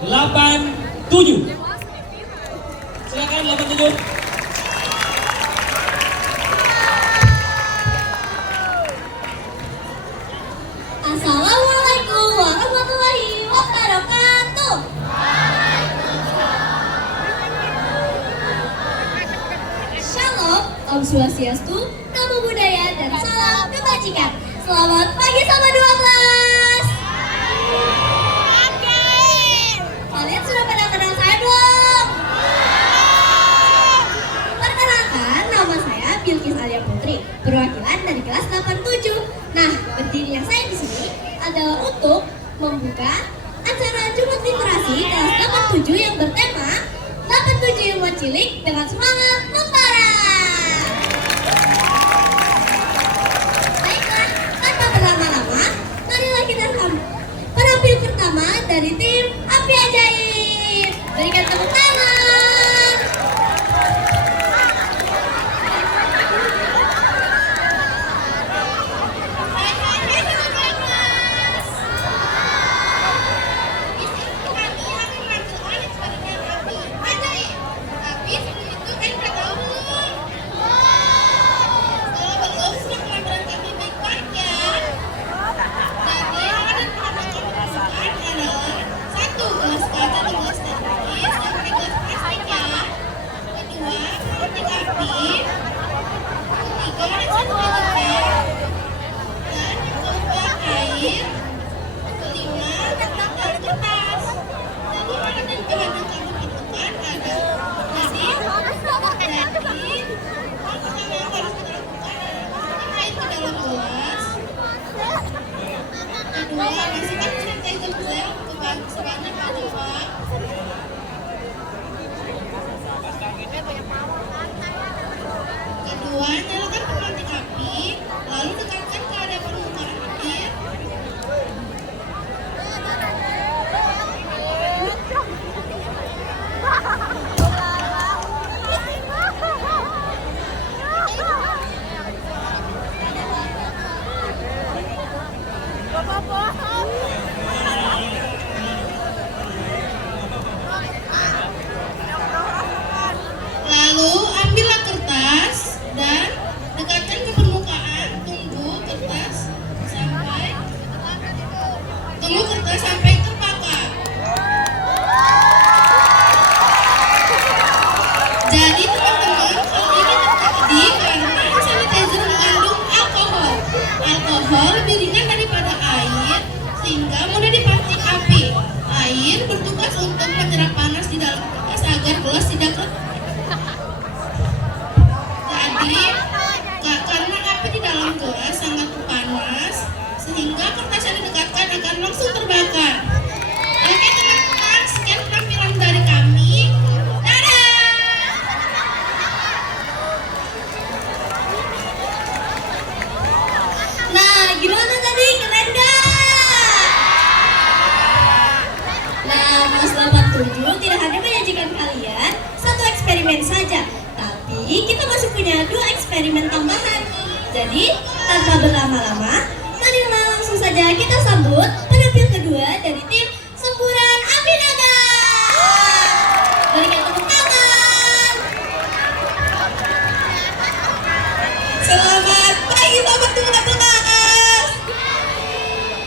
87. Silakan 87. Assalamualaikum warahmatullahi wabarakatuh. Shalom, Om Swastiastu, Namo Buddhaya, dan salam kebajikan. Selamat pagi sama 12. Kalian sudah pada kenal saya belum? Perkenalkan, nama saya Bilkis Alia Putri, perwakilan dari kelas 87. Nah, berdirinya saya di sini adalah untuk membuka acara Jumat Literasi kelas 87 yang bertema 87 Ilmu Cilik dengan semangat membara. Baiklah, tanpa berlama-lama, marilah kita sambut penampil pertama dari tim Api Ajaib. Berikan tepuk tangan. Kedua, nyalakan pemantik api, lalu dekatkan ke area permukaan air. Lalu ambillah kertas dan dekatkan ke permukaan. Tunggu kertas sampai terbakar. Jadi teman-teman, hal ini terjadi karena hand sanitizer mengandung alkohol. Alkohol lebih ringan daripada air sehingga mudah dipantik api. Air bertugas untuk menyerap panas di dalam kertas agar gelas tidak retak. Jadi, karena api di dalam gelas sangat panas, sehingga kertas yang didekatkan akan langsung terbakar. Oke teman-teman, sekian penampilan dari kami. Dadah! Nah, gimana tadi? Keren gak? Nah, Mas 87 tidak hanya menyajikan kalian satu eksperimen saja, tapi kita masih punya 2 eksperimen tambahan. Jadi, tanpa berlama-lama, marilah langsung saja kita sambut penampil kedua dari tim Semburan Api Naga. Berikan tepuk tangan. Selamat pagi sobat Semburan Tunas.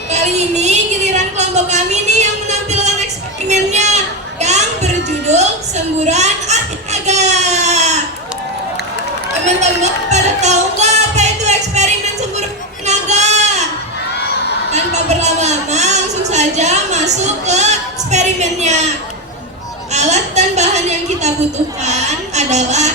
Kali ini giliran kelompok kami nih yang menampilkan eksperimennya yang berjudul Semburan Api Naga. Teman-teman pada tahu nggak apa itu eksperimen semburan api naga? Tanpa berlama-lama langsung saja masuk ke eksperimennya. Alat dan bahan yang kita butuhkan adalah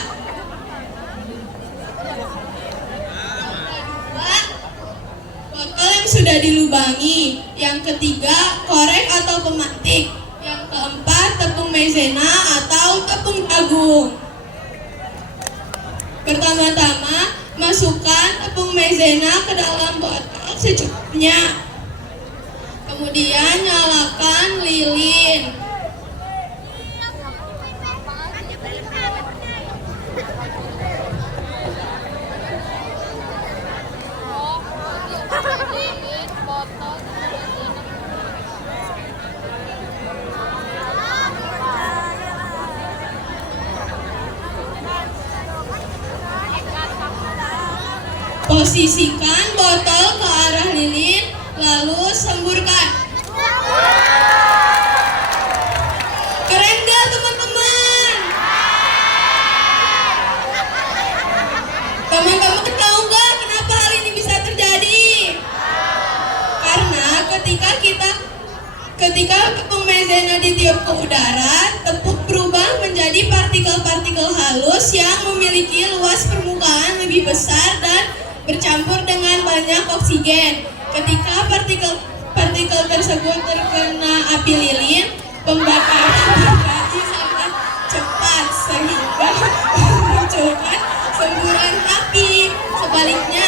botol yang sudah dilubangi, yang ketiga korek atau pemantik, yang keempat tepung maizena atau tepung jagung. Pertama-tama, masukkan tepung maizena ke dalam botol secukupnya. Kemudian nyalakan lilin. Posisikan botol ke arah lilin, lalu semburkan. Keren gak teman-teman? Teman-teman tahu gak kenapa hal ini bisa terjadi? Karena ketika tepung maizena ditiup ke udara, tepung berubah menjadi partikel-partikel halus yang memiliki luas permukaan lebih besar dan bercampur dengan banyak oksigen. Ketika partikel tersebut terkena api lilin, pembakaran terjadi sangat cepat sehingga memunculkan semburan api. Sebaliknya,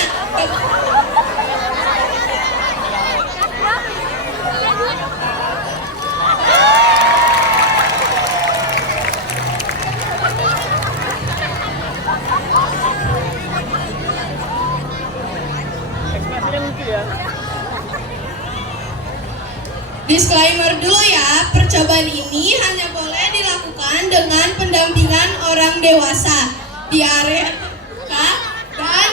disclaimer dulu ya, percobaan ini hanya boleh dilakukan dengan pendampingan orang dewasa di area terbuka dan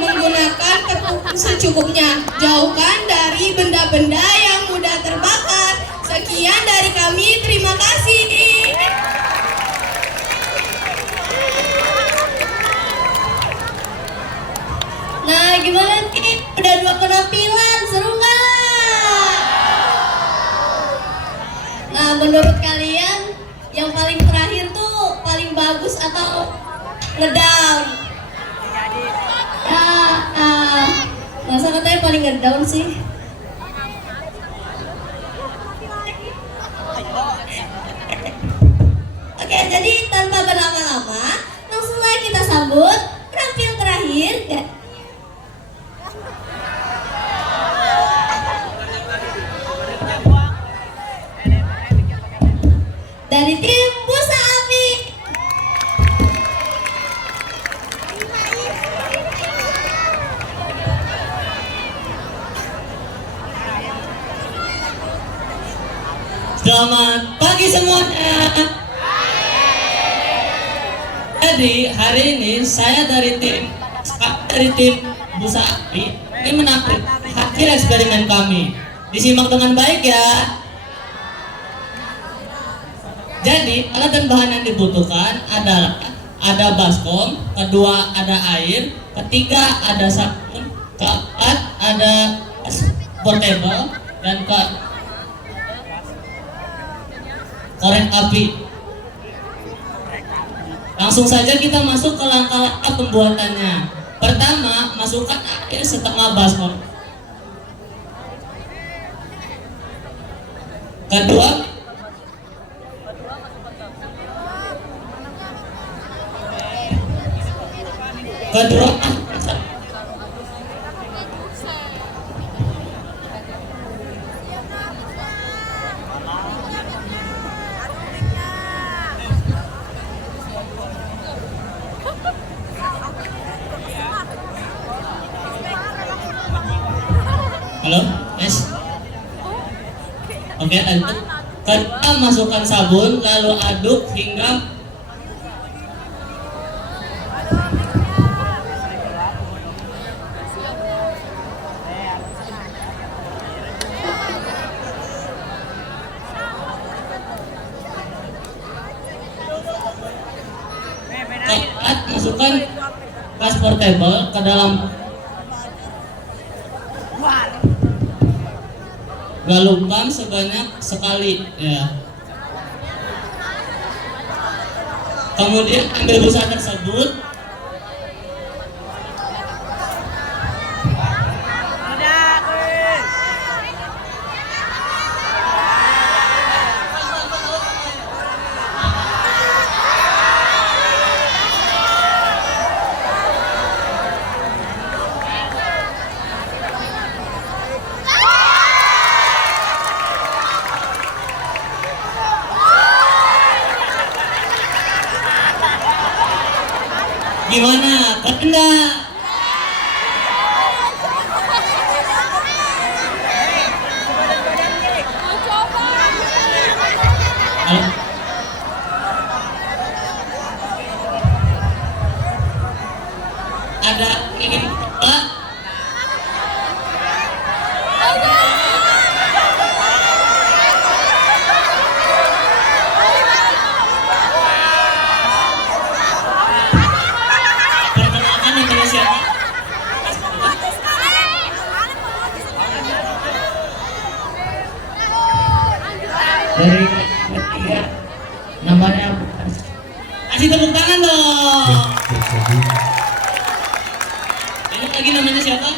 menggunakan tepung secukupnya. Jauhkan dari benda-benda yang mudah terbakar. Sekian dari kami, terima kasih. Nah, gimana nih? Udah 2 penampilan, seru nggak? Nah, menurut kalian yang paling terakhir tuh paling bagus atau ngedown? Masa katanya paling ngedown sih? Oke, jadi tanpa berlama-lama, langsung aja kita sambut penampil terakhir. Dari tim Busa Api. Selamat pagi semuanya. Jadi hari ini saya dari tim Busa Api ini menampilkan hasil eksperimen kami. Disimak dengan baik ya. Jadi alat dan bahan yang dibutuhkan adalah ada baskom, kedua ada air, ketiga ada sabun, keempat ada portable, dan korek api. Langsung saja kita masuk ke langkah-langkah pembuatannya. Pertama, masukkan air setengah baskom. Kedua, halo, yes. Oke, lanjut. Kedua, masukkan sabun, lalu aduk hingga keempat, masukkan gas portable ke dalam galungkan sebanyak sekali ya. Kemudian ambil busa tersebut, gimana? Keren nggak? Ada ingin dari ketiga namanya kasih tepuk tangan dong. Ini lagi namanya siapa?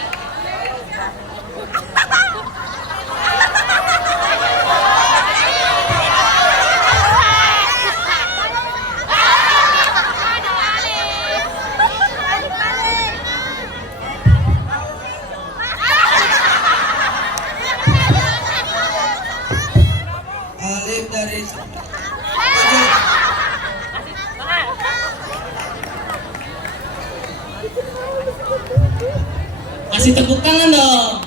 Alif dari Kasih tepuk tangan dong.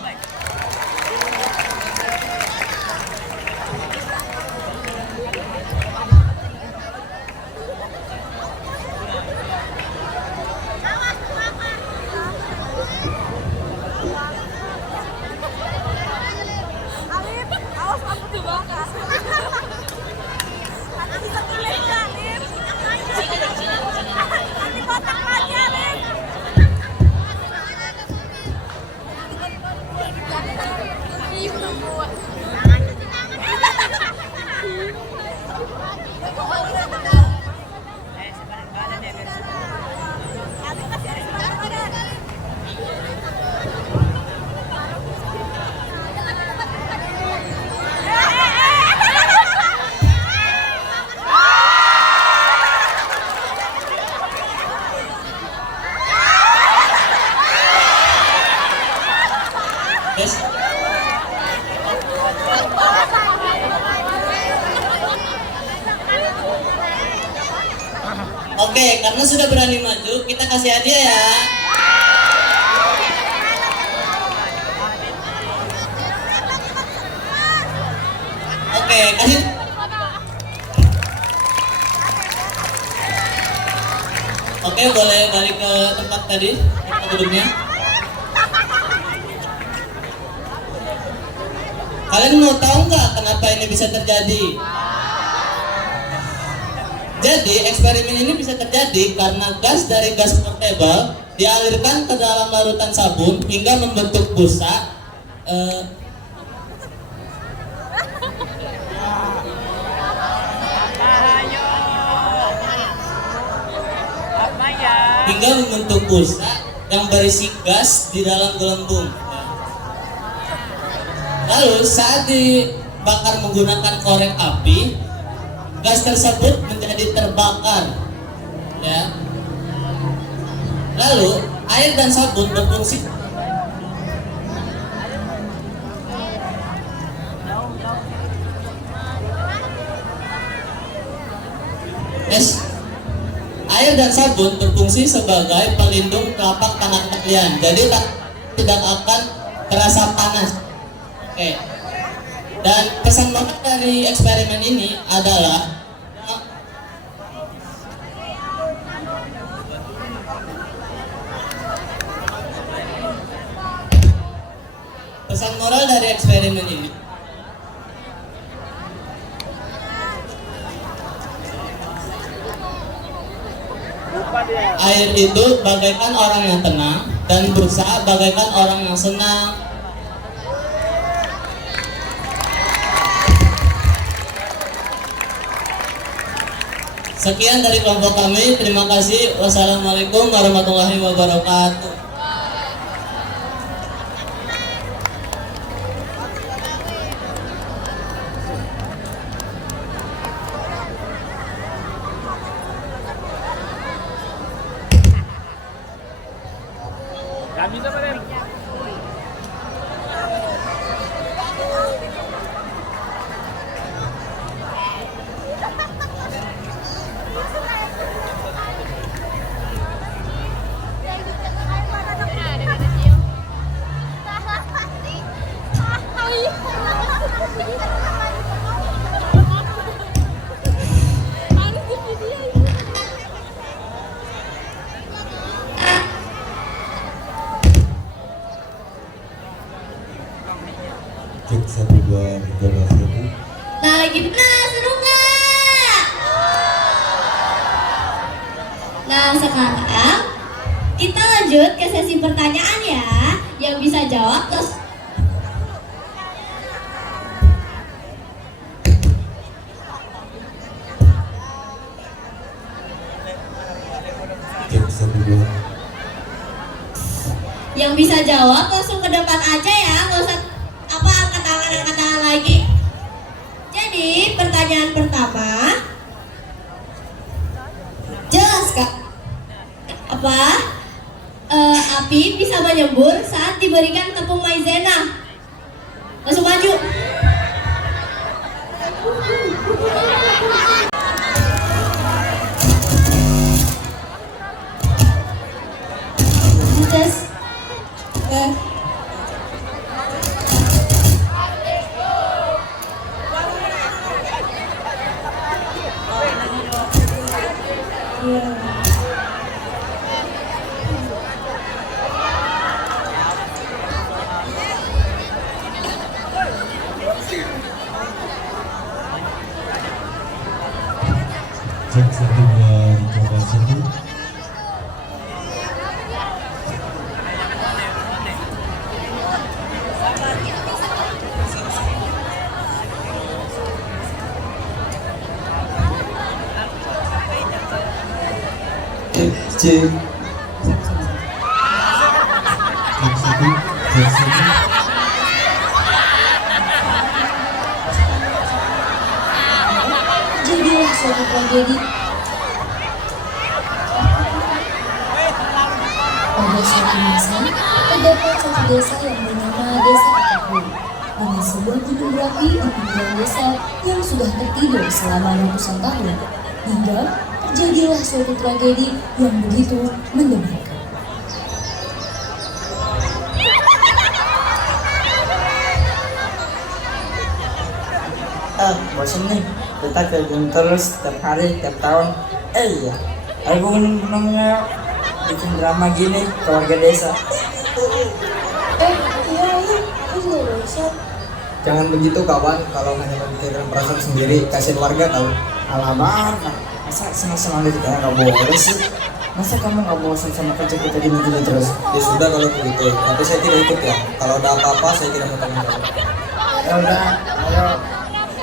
Alif, awas aku dibakar. Nanti bisa tulis nggak, Alif? Nanti kotak lagi, Alif. Yes. Oke, karena sudah berani maju, kita kasih hadiah ya. Oke, kasih. Oke, boleh balik ke tempat tadi, tempat duduknya. Kalian mau tahu nggak kenapa ini bisa terjadi? Jadi eksperimen ini bisa terjadi karena gas dari gas portable dialirkan ke dalam larutan sabun hingga membentuk busa. Hingga membentuk busa yang berisi gas di dalam gelembung. Lalu saat dibakar menggunakan korek api, gas tersebut menjadi terbakar, ya. Lalu air dan sabun berfungsi air dan sabun berfungsi sebagai pelindung telapak tangan kalian, jadi tidak akan terasa panas. Oke. Dan pesan moral dari eksperimen ini adalah pesan moral dari eksperimen ini air itu bagaikan orang yang tenang dan busa bagaikan orang yang senang. Sekian dari kelompok kami. Terima kasih. Wassalamualaikum warahmatullahi wabarakatuh. Gak bisa, Pak. Cek 1 2 3 4. Nah, gimana? Seru nggak? Nah, sekarang kita lanjut ke sesi pertanyaan ya. Yang bisa jawab terus. 1 2. Yang bisa jawab langsung ke depan aja ya, nggak usah angkat tangan lagi. Jadi pertanyaan pertama, jelas Kak, api bisa menyembur saat diberikan tepung maizena? Langsung maju. Tes. Cek 1 2 dicoba 1. Cek 1 cek 1. Jadilah suatu tragedi. Pada suatu masa, terdapat satu desa yang bernama Desa Akapur. Ada sebuah gunung berapi di pinggiran desa yang sudah tertidur selama ratusan tahun. Hingga terjadilah suatu tragedi yang begitu mendebarkan. Bosan nih, kita kayak gini terus tiap hari, tiap tahun. Iya, album-albumnya bikin drama gini keluarga desa. Iya, aku juga bosan. Jangan begitu kawan, kalau hanya memikirkan perasaan sendiri, kasihan warga tahu. Alamak, masa senang-senang aja kita nggak boleh sih? Masa kamu nggak bosan sama kerja kita gini-gini terus? Ya sudah kalau begitu, tapi saya tidak ikut ya. Kalau ada apa-apa saya tidak mau tanggung jawab. Ya udah, ayo.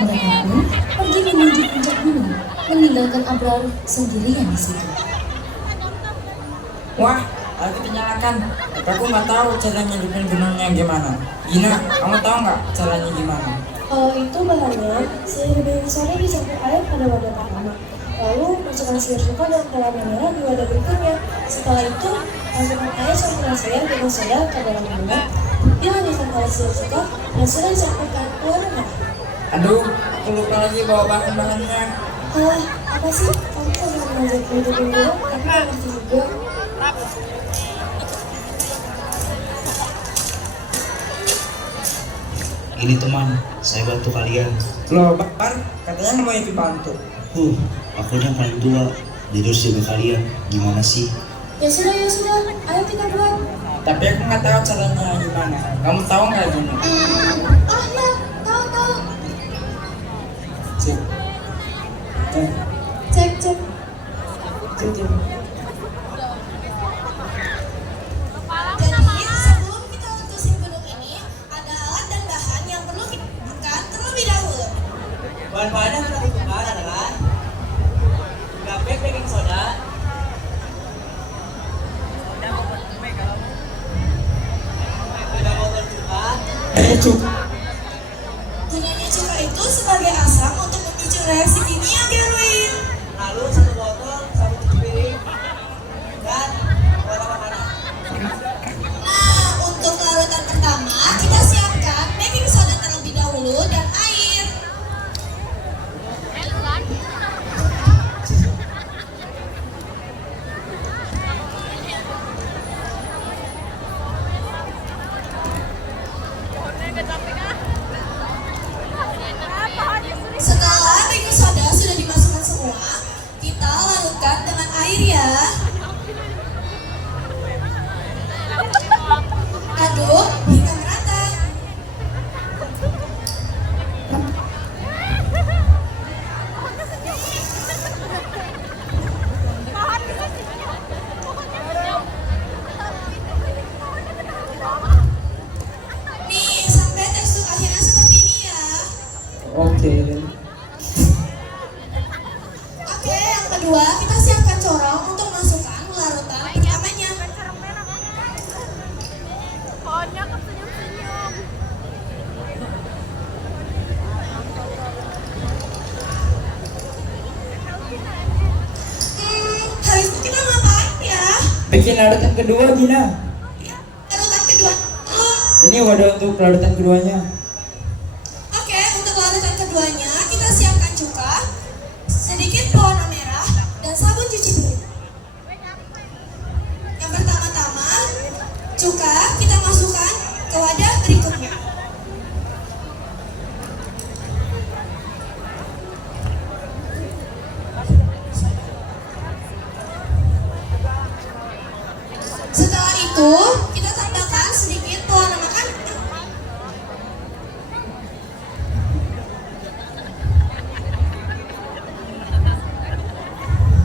Mereka pun pergi menuju puncak gunung, meninggalkan Abrar sendirian di situ. Wah, ayo kita nyalakan. Tapi aku nggak tahu cara nyelipin gunungnya gimana. Gina, kamu tahu nggak caranya gimana? Kalau itu bahannya, sihir baking soda dicampur air pada wadah pertama. Lalu masukkan sihir cuka dan karamel merah di wadah berikutnya. Setelah itu, masukkan air campuran sihir baking soda ke dalam wadah. Dilanjutkan oleh sihir cuka dan sudah dicampurkan ke warna merah. Aduh, aku lupa lagi bawa bahan-bahannya. Apa sih? Kamu kan udah ngajak untuk gunung, tapi gak ngerti juga. Ini teman, saya bantu kalian. Loh, Bar, katanya nggak mau ikut bantu. Aku yang paling tua, jadi harus jaga kalian. Gimana sih? Ya sudah, ayo kita buat. Tapi aku nggak tahu caranya gimana. Kamu tahu nggak gimana? Oh ya, tahu. Cek. Cek. Cek. Jadi sebelum kita letusin gunung ini, ada alat dan bahan yang perlu kita buka terlebih dahulu. Bahan-bahan yang perlu ditukar adalah 3 pack baking soda, 3 botol cuka. Gunanya cuka itu sebagai asam untuk memicu reaksi kimia Gerwin. Lalu 1 botol sabun cuci piring dan wadah makanan. Nah, untuk larutan pertama, kita siapkan baking soda terlebih dahulu dan air. Setelah baking soda sudah dimasukkan semua, kita larutkan dengan air ya. Aduk hingga merata. Nih, sampai tekstur akhirnya seperti ini ya. Oke. Oke, yang kedua kita siapkan corong untuk masukkan larutan Bikin larutan kedua Gina. Larutan kedua. Ini wadah untuk larutan keduanya. Oke, untuk larutan keduanya kita siapkan cuka, sedikit pewarna merah, dan sabun cuci piring. Yang pertama-tama, cuka kita masukkan ke wadah berikutnya. Setelah itu, kita tambahkan sedikit pewarna makan.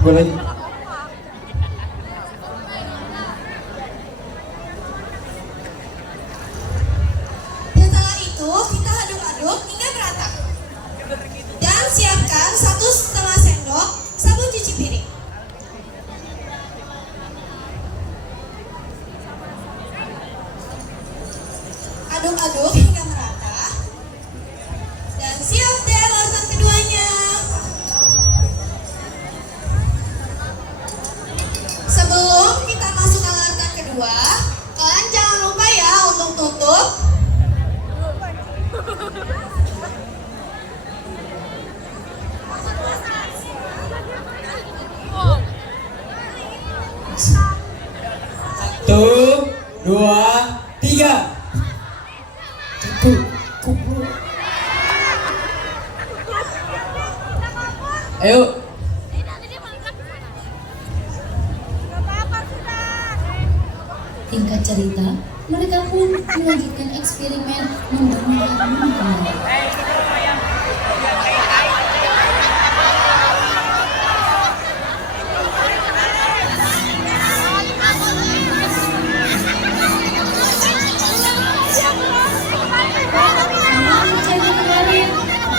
Boleh. Setelah itu, kita aduk-aduk hingga merata. Dan siapkan 1,5 sendok sabun cuci piring. Aduk-aduk hingga merata. Dan siap deh larutan keduanya. Sebelum kita masuk ke larutan kedua, kalian jangan lupa ya untuk tutup. Satu, dua, tiga. Ayo. Tingkat cerita, mereka pun melanjutkan eksperimen menggunakan kembali.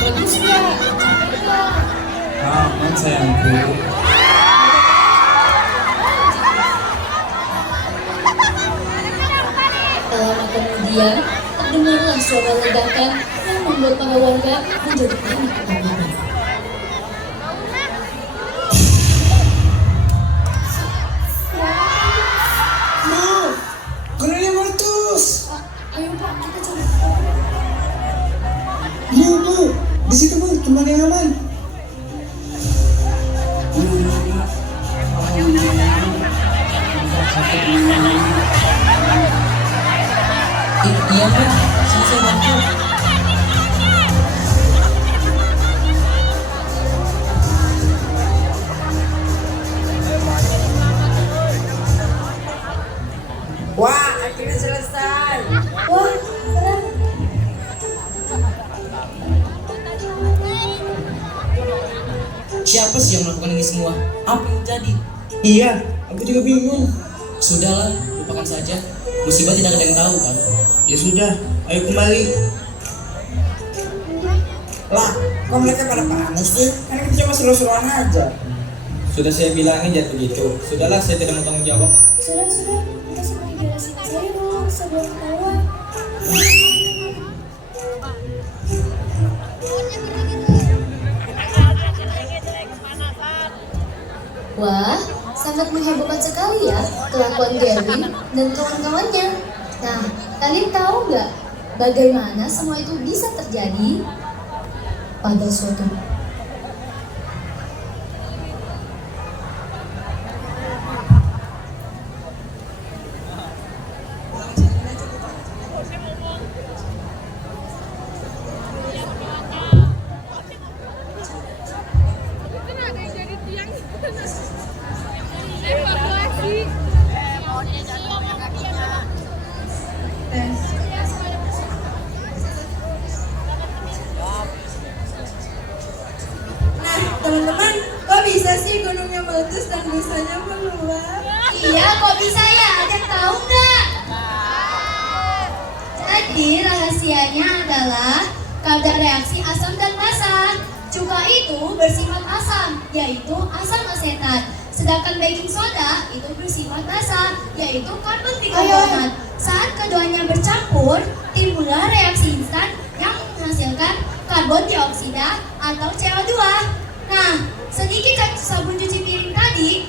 Bagus ya, Aman sayangku. tak lama kemudian terdengarlah suara ledakan yang membuat para warga menjadi panik ketakutan. Grananya meletus. Ayo Pak, kita cari. Bu, di situ bu, tempat yang aman. Iya Pak, saya bantu. Wah, akhirnya selesai. Wah, keren. Siapa sih yang melakukan ini semua? Apa yang terjadi? Iya, aku juga bingung. Sudahlah, lupakan saja. Musibah tidak ada yang tahu kan? Ya sudah, ayo kembali. Lah, kok mereka pada panik sih? Kan kita cuma seru-seruan aja. Sudah saya bilangin jangan begitu. Sudahlah, saya tidak mau tanggung jawab. Sudah, kita semua jelasin saya dong sebelum ketahuan. Wah, sangat menghebohkan sekali ya kelakuan Gerwin dan kawan-kawannya. Nah, kalian tahu nggak bagaimana semua itu bisa terjadi? Pada suatu Nah, teman-teman, kok bisa sih gunungnya meletus dan busanya meluap? Iya, kok bisa ya? Ada yang tahu nggak? Jadi rahasianya adalah kadar reaksi asam dan basa. Cuka itu bersifat asam, yaitu asam asetat. Sedangkan baking soda itu bersifat basa, yaitu karbon bikarbonat. Saat keduanya bercampur, timbullah reaksi instan yang menghasilkan karbon dioksida atau CO2. Nah, sedikit sabun cuci piring tadi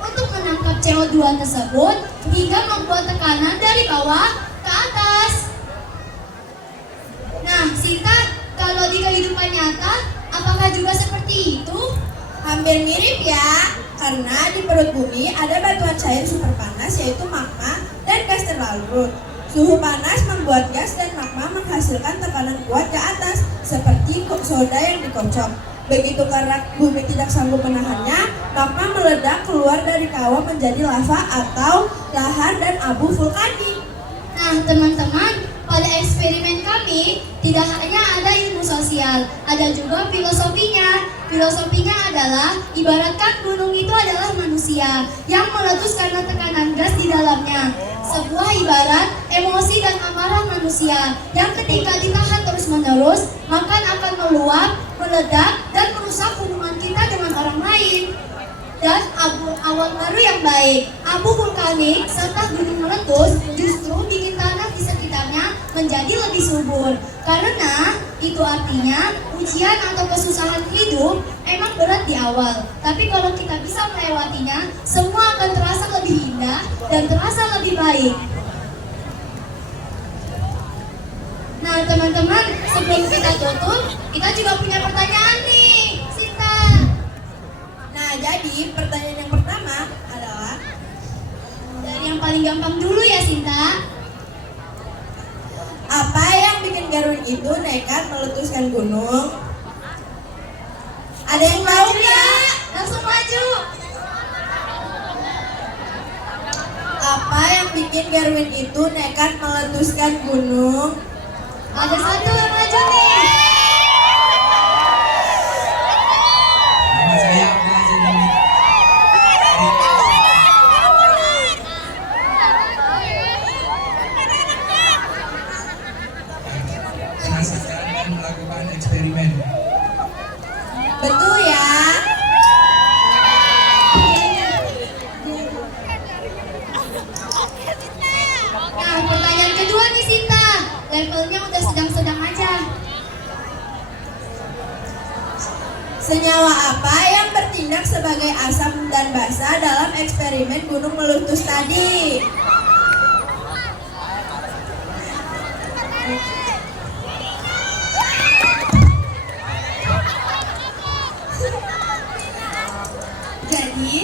untuk menangkap CO2 tersebut hingga membuat tekanan dari bawah ke atas. Nah, Sinta, kalau di kehidupan nyata, apakah juga seperti itu? Hampir mirip ya, karena di perut bumi ada batuan cair super panas yaitu magma dan gas terlarut. Suhu panas membuat gas dan magma menghasilkan tekanan kuat ke atas seperti soda yang dikocok. Begitu karena bumi tidak sanggup menahannya, magma meledak keluar dari kawah menjadi lava atau lahar dan abu vulkanik. Nah, teman-teman, pada eksperimen kami tidak hanya ada ilmu sosial, ada juga filosofinya. Filosofinya adalah ibaratkan gunung itu adalah manusia yang meletus karena tekanan gas di dalamnya. Sebuah ibarat emosi dan amarah manusia yang ketika ditahan terus-menerus, maka akan meluap, meledak, dan merusak hubungan kita dengan orang lain. Dan awan baru yang baik, abu vulkanik serta gunung meletus justru bikin tanah di sekitarnya menjadi lebih subur. Karena itu artinya ujian atau kesusahan hidup emang berat di awal, tapi kalau kita bisa melewatinya, semua akan terasa lebih indah dan terasa lebih baik. Nah, teman-teman, sebelum kita tutup, kita juga punya pertanyaan nih, Sinta. Nah, jadi pertanyaan yang pertama adalah dari yang paling gampang dulu ya, Sinta. apa yang bikin Garwin itu nekat meletuskan gunung? Ada yang tahu nggak? Langsung maju. Apa yang bikin Garwin itu nekat meletuskan gunung? Ada satu yang maju nih. Nama saya Abdul Aziz. Saya sekarang melakukan eksperimen. Betul ya. Nah, pertanyaan kedua nih, Sinta. Levelnya udah sedang-sedang aja. Senyawa apa yang bertindak sebagai asam dan basa dalam eksperimen gunung meletus tadi? Jadi,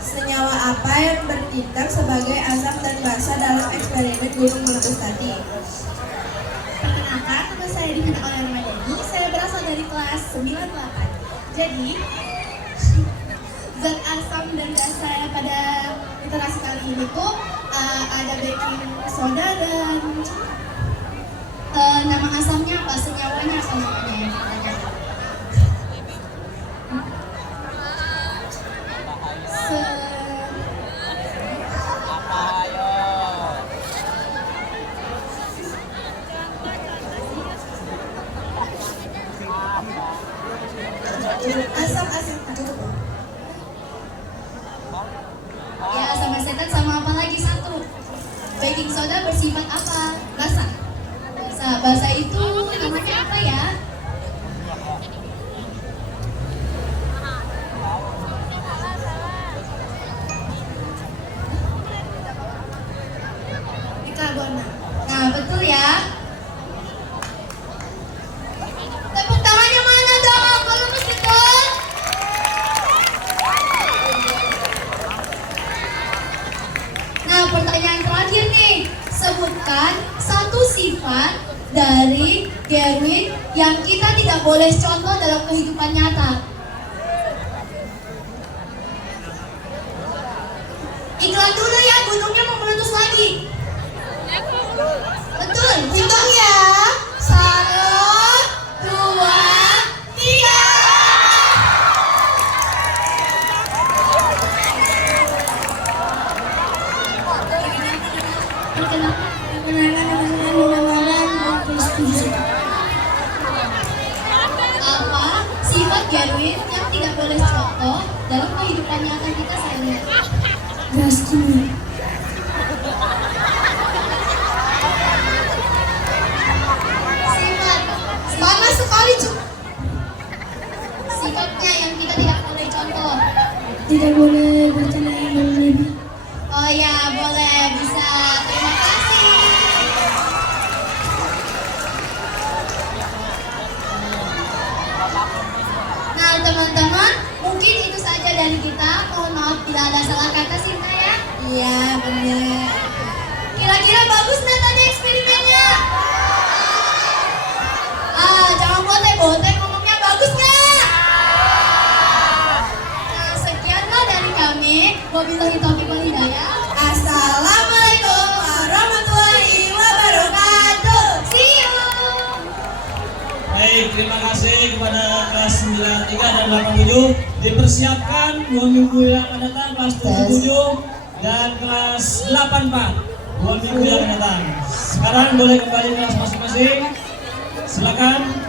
Senyawa apa yang bertindak sebagai asam dan basa dalam eksperimen gunung meletus tadi? perkenalkan, nama saya Divina Aulia Ramadhani. Saya berasal dari kelas 98. Jadi, zat asam dan basa pada literasi kali ini tuh ada baking soda dan nama asamnya apa? Senyawanya apa namanya yang ditanya? Asam-asam Ya, asam asetat sama apa lagi satu? Baking soda bersifat apa? Basa. Basa itu namanya apa ya? bikarbonat. Nah, betul ya. Tepuk tangannya mana dong kalau betul? Nah, pertanyaan terakhir nih. Sebutkan satu sifat dari Garwin yang kita tidak boleh contoh dalam kehidupan nyata. Iklan dulu ya, gunungnya mau meletus lagi. Betul, hitung ya. 1, 2, 3. Apa sifat Garwin yang tidak boleh contoh dalam kehidupan nyata kita sehari-hari? Sifat panas sekali, Sifatnya yang kita tidak boleh contoh. tidak boleh bercanda yang berlebihan. Oh ya, boleh, bisa. Terima kasih. Nah, teman-teman, mungkin itu saja dari kita. Mohon maaf bila ada salah kata, Sinta ya. Iya, benar. Kira-kira bagus nggak tadi eksperimennya? Jangan botek-botek, ngomongnya bagus nggak? Nah, sekianlah dari kami. Wabillahi taufiq wal hidayah. Assalamualaikum warahmatullahi wabarakatuh. See you. Baik, terima kasih kepada kelas 93 dan 87. Dipersiapkan 2 minggu yang akan datang kelas 77 dan kelas 84. 2 minggu yang akan datang. Sekarang boleh kembali kelas masing-masing. Silakan.